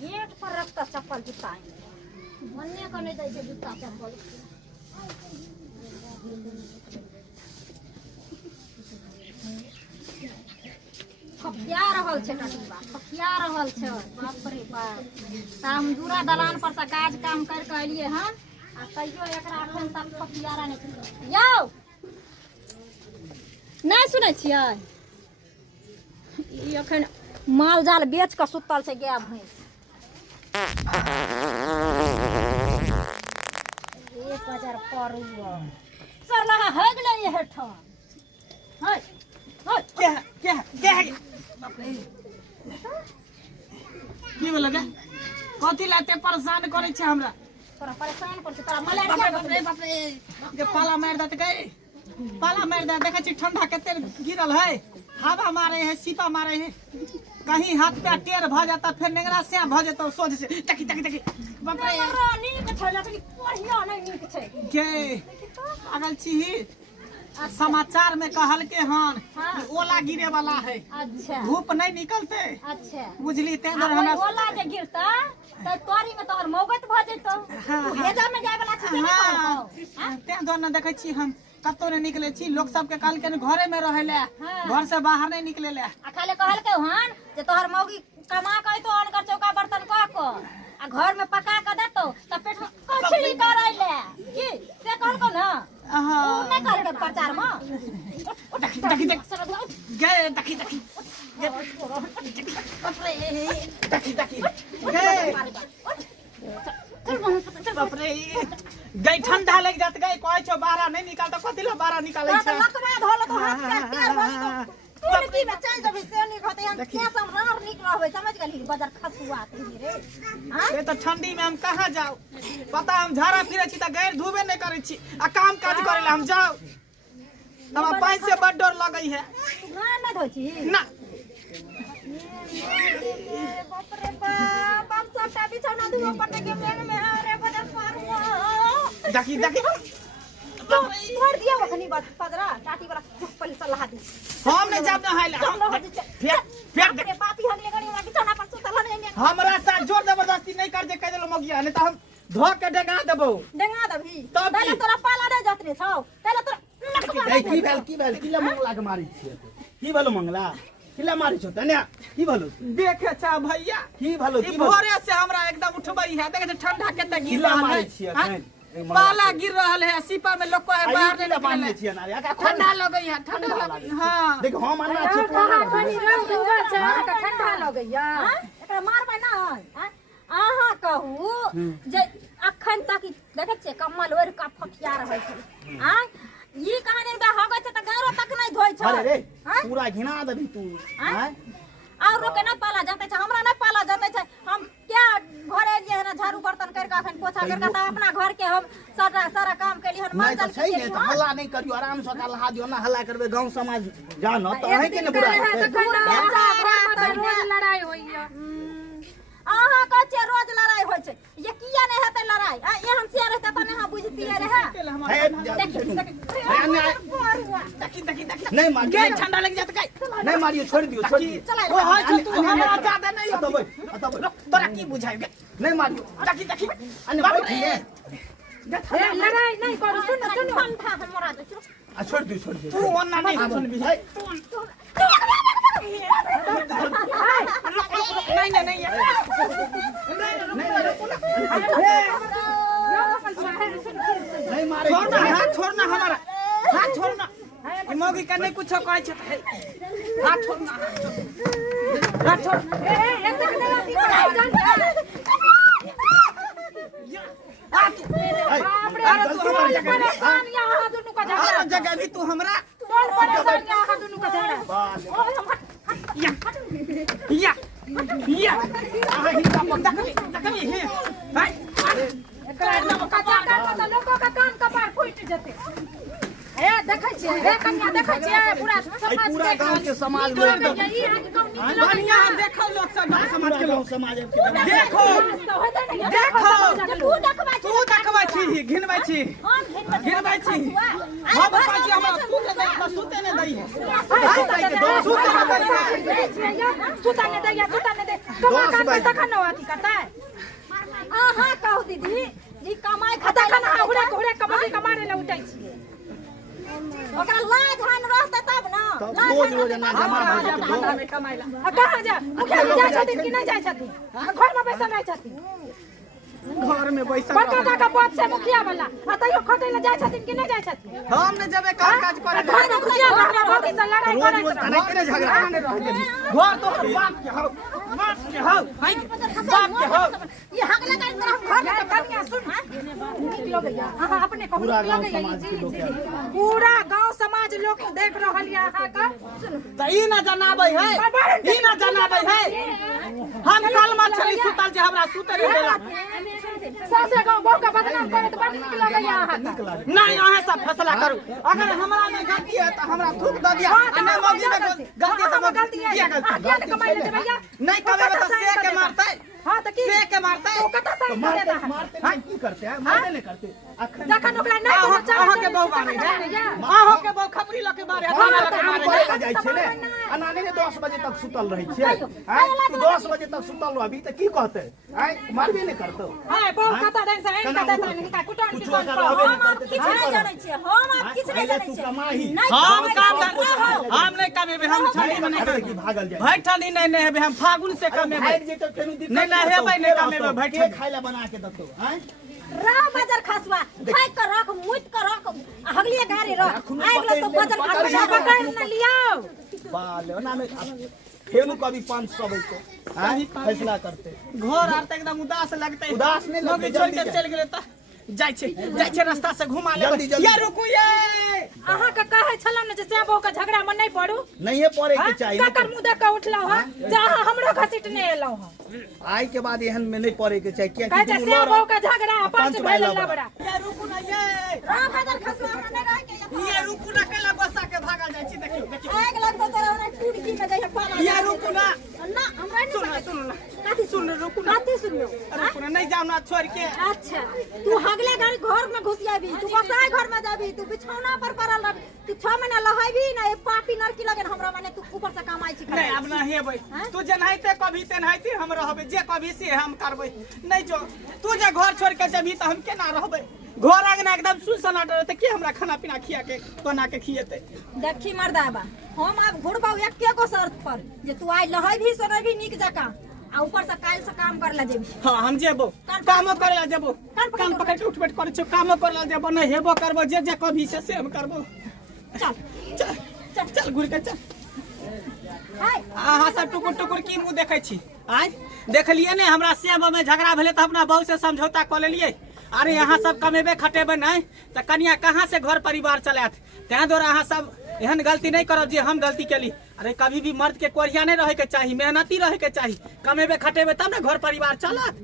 Gate पर रखता चप्पल जूता मन्ने का नहीं दै जूता चप्पल खपिया रहल छे टटीबा खपिया रहल छे बाप रे बाप हम दूरा दलान पर से काज काम कर के एलिए हन आ तइयो एकरा अखन तक खपियारा नहीं यौ नहीं सुनै छियै ई अखन माल जाल बेच के सुतल छे गाय भैंस 1000 परुआ चला है गेलै ये ठन है क्या क्या क्या की बोल गे कथि लाते परेशान करे छे हमरा तोरा परेशान कर छे तोरा मलेरिया बाप रे के पाला मार दत गए पाला मार दे देखे छी ठंडा केते गिरल है हवा मारे है सीपा मारे है कहीं हाथ पे टेर भ जाता फिर नेगरा से भ जाता सोझ से टकी टकी टकी बाप रे नीक छै लेकिन बढ़िया नहीं नीक छै के पागल छी समाचार में कहल के हन ओला गिरे वाला है अच्छा धूप नहीं निकलते अच्छा बुझली ते हमरा ओला जे गिरता त तोरी में तोहर मौगत भ जइतो हेजा में जाय वाला छै हां ते दोन देखे छी हम कतो ने निकले छी लोग सब के कहल के घरे में रहेले घर से बाहर नहीं निकले ले आ खाले कहल के हन जे तोहर मौगी कमा के तो अनकर चौका बर्तन क के आ घर में पका के देतो त पेट में कछली करय ले की से कहल को ना हां उ नहीं कर के प्रचार में देखी देखी गे देखी देखी देखी देखी बाप रे गई ठंडा लग जात गई कोई छो बाहर नहीं निकालता कथि लो बाहर निकालै छै लकवा धोल तो हाथ पे टेर भ तो की में चल जब से नहीं होते हम क्या सब रार निक रहबै समझ गेली बाजार खसुआ रे हां ये तो ठंडी में हम कहां जाओ पता हम झाड़ा फिरे छी त गैर धुबे नहीं करै छी आ काम काज करे ला हम जाओ तब पानी से बड़ डर लगई है ना धो छी ना बाप रे बाप हम सबटा बिछौना धुआ पड़ने के मेरे में अरे बदर मारुआ देखी देखी छोड़ दिया वखनी बात पदरा टाटी वाला पहले सलाह दी हम नहीं जाब ना हाइला फेर देख पापी हम ले गनी में बिछौना पर सुतल नहीं हमरा साथ जोर जबरदस्ती नहीं कर जे कह देलो मगिया नहीं त हम धो के डेंगा देबो डेंगा दभी पहले तोरा पाला नहीं जतने छौ पहले तोरा की भेल किला मंगला के मारी छिए की भेलो मंगला किला मारी छो तन्या की भेलो देखे छा भैया की भेलो ई भोरे से हमरा एकदम उठबई है देखे ठंडा केते गिर किला रहल मारी है छिए पाला गिर रहल है सीपा में लोग को बाहर नहीं बांधले निकले छिए ना ठंडा लगई है ठंडा लगई हां देख हम अन्ना छी ठंडा लगैया एकरा मारबै ना आहा कहू जे अखन तक देखे छे कम्मल ओर का फकिया रहै छै हां ई कहानी बे होगै छै त गारो तक नहीं धोइ छै अरे रे पूरा घिना देबी तू हैं और के नहीं पाला जाते छै हमरा नहीं पाला जाते छै हम क्या घरे लिए है ना झाड़ू बर्तन करके अखन पोछा करके त अपना घर के हम सारा काम के लिए हम नहीं तो सही है तो हल्ला नहीं करियो आराम से कल दियो ना हल्ला करबे गांव समाज जानो तो है के न बुरा रोज लड़ाई होइया आहा कचे रोज लड़ाई होय छै ये किया नहीं हेतै लड़ाई एहन से रहते त नहीं बुझतिए रहे देखी देखी देखी नहीं मार के ठंडा लग जात गई नहीं मारियो छोड़ दियो छोड़ दियो ओ हां तू हमरा ज्यादा नहीं हो तोरा की बुझाई नहीं मारियो देखी देखी अन्य बैठी है लड़ाई नहीं करू सुन सुन ठंडा हमरा दे छोड़ दियो तू ओन्ना नहीं सुनबी नहीं नहीं नहीं मारे छोड़ना हमारा हाथ छोड़ना मोगी का नहीं कुछ कहे छै हाथ छोड़ना हाथ छोड़ जगह भी तू हमरा या या देखै छियै रे कन्या देखै छियै पूरा पूरा गांव के समाज लोग एकदम बढ़िया हम देखो लोग सब गाँव समाज के लोग समाज देखो देखो तू देखबै छी घिनबै छी घिनबै छी हम पाछी हमरा सुते ने दई है सुता ने दे कमा कर तखन न अथी करतै अहाँ कहू दीदी जी कमाई खाता खाना उड़े घोड़े कमारे ले उठै छियै ओकरा लाज हान रहतै तब न रोज रोज ना जमा में कमाइला कहाँ जा मुखिया जी जाइ छथिन कि नहीं जाइ छथिन घर में बैसल रहै छथिन घर में बैसल बड़का काका पद से मुखिया वाला तैयो खटै ले जाइ छथिन कि नहीं जाइ छथिन हम ने जबे काज करे घर में खुशिया हमरा बाकी से लड़ाई रोज रोज खाना केने झगड़ा घर तो बाप के हो बाप के हो बाप के हो ये हगले का तरह घर में कनिया सुन निक लगैया हां अपने कहू पूरा गांव लगैया समाज के लोग पूरा गांव समाज लोग देख रहल या अहाँ का त ई ना जनाबै है ई ना जनाबै है हम कल मछली सुतल जे हमरा सुते रे देला सासे गांव बहु का बदनाम करे त बड़ निक लगैया अहाँ का नहीं अहाँ सब फैसला करू अगर हमरा में गलती है तो हमरा थूक द दिया अन्य मौगी में गलती तो गलती है क्या कमाई ले भैया नहीं कमावे तो से के मारते हां त की से के मारते तो कत साइन करे दा मारते की करते हैं मारते नहीं करते जखन ओकरा नहीं कोनो चाहे अहाँ के बहु मारे अहाँ के बहु खपरी लके मारे थाना लके मारे पढ़े जाइ छै ने अनाने 10 बजे तक सुतल रहै छै हैं तू 10 बजे तक सुतल रह अभी त की कहते हैं मारबे नहीं करतो हां बहु कत दिन से इन कत दिन का कुटन की हम किछ नहीं जानै छियै हम किछ नहीं जानै तू छियै कमाही हम काम हम नहीं कमेबे हम छली में नहीं की भागल जाए भाई ठंडी नहीं हेबे हम फागुन से कमेबे भाग जे तो तेनु दिक्कत नहीं ना हेबे नहीं कमेबे भाई के खाइला बना के दतो हैं राम बाजार खसवा खाइ कर रख मुइत कर रख हगलिए गाड़ी रख आइब ल तो बाजार खसवा पकड़ न लियो बाल ना में फेनु कभी 500 बैठो हैं फैसला करते घर आर त एकदम उदास लगते उदास नहीं लगते, छोड़ के जल्दी चल गेले त जाय छे रास्ता से घुमा ले जल्दी, जल्दी। ये रुकू ये अहाँ के कहे छलम ने जे से बहु के झगड़ा में नहीं पड़ू नहीं है पड़े के चाहिए काकर मुंह देख के उठलौ ह जहां हमरो घसीट ने एलौ ह आई के बाद एहन में नहीं पड़े के चाहिए कहे जे से बहु के झगड़ा पांच भाई भेल लबड़ा। लबड़ा ये रुकू ना ये राम बाजार खसवा हमरा नहीं रह के ये रुकू ना केला गोसा के भागल जाय छी देखियो देखियो आग लगतो तोरा ओने टूटकी में जइया पाला ये रुकू ना ना हमरा नहीं सुन पता सुन ना काती सुन रुकू ना काती सुनियो रुकू ना नहीं जाओ ना छोड़ के अच्छा तू हगले गाड़ी घर में घुस जाबी तू बसाय घर में जाबी तू बिछौना पर पड़ल रह तू 6 महीना लहैबी ना ए पापी नरकी लगन हमरा माने तू ऊपर से कमाई छी नहीं अब ना हेबै तू जनाइते कभी तेनाइते हम रहबै जे कभी से हम करबै नहीं जो तू जे घर छोड़ के जबी त हम केना रहबै घर आगना एकदम सुनसनाट रहते के हमरा खाना पीना खिया के बना के खिएते देखी मर्दाबा हम अब घुरबाऊ एके गो शर्त पर जे तू आई लहैबी सोनैबी निक जका आ ऊपर से काल से काम कर ला जेबी हां हम जेबो कामो करे ला जेबो काम पकड़ के उठबैठ करे छो कामो करे ला जेबो नहीं हेबो करबो जे जे कभी से हम करबो चल चल चल चल घुर के चल हाय अहाँ सब टुकुर टुकुर की मुंह देखै छी आइ देखलिए ने हमरा सेब में झगड़ा भेले त अपना बहू से समझौता क लेलिए अरे यहाँ सब कमेबे खटेबे नहीं त कनिया कहाँ से घर परिवार चलात तै द्वारा अहाँ सब एहन गलती नहीं करब जे हम गलती केली अरे कभी भी मर्द के कोरिया नहीं रहे के चाहिए मेहनती रहे के चाहिए कमेबे खटेबे तब ना घर परिवार चलत।